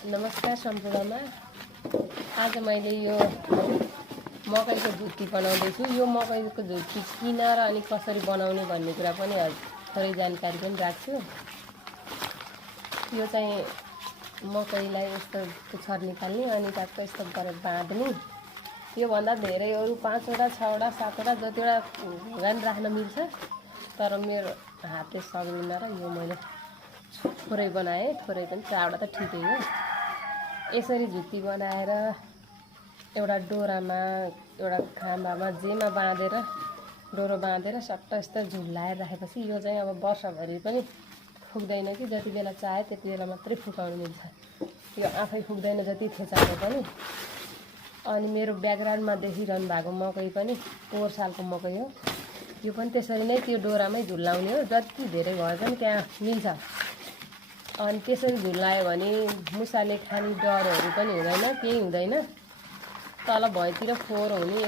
नमस्कार सम्पूर्णमा। आज मैले यो मकैको झुक्की बनाउँदैछु। यो मकैको झुक्की किन र अनि कसरी बनाउने भन्ने कुरा पनि थोरै जानकारी पनि राख्छु। यो चाहिँ मकैलाई यस्तो पुच्छर निकाल्ने अनि ट्याक्क यस्तो गरेर बाँध्ने। यो भन्दा धेरै अरु 5 वटा 6 वटा 7 वटा जतिवटा गान राख्न मिल्छ, तर मेरो हातले सक्दिन र यो मैले थोरै बनाएँ। थोरै पनि 4 वटा त ठिकै हो। यसरी झुक्की बनाएर एउटा डोरामा एउटा खाम्बामा जेमा बाँधेर डोरो बाँधेर सट्ट यस्तो झुलाएर राखेपछि यो चाहिँ अब वर्षभरि पनि फुक्दैन कि जति बेला चाहे त्यति बेला मात्रै फुकाउनु मिल्छ। यो आफै फुक्दैन जति थेचाले पनि। अनि मेरो ब्याकग्राउन्डमा देखिरहनु भएको मकै पनि पोहोर सालको मकै हो। यो पनि त्यसरी नै त्यो डोरामै झुलाउने हो। जति धेरै भयो पनि त्यहाँ मिल्छ। अनि त्यसरी झुलायो भने मुसाले खाने डरहरू पनि हुँदैन, केही हुँदैन। तल भुइँतिर फोहोर हुने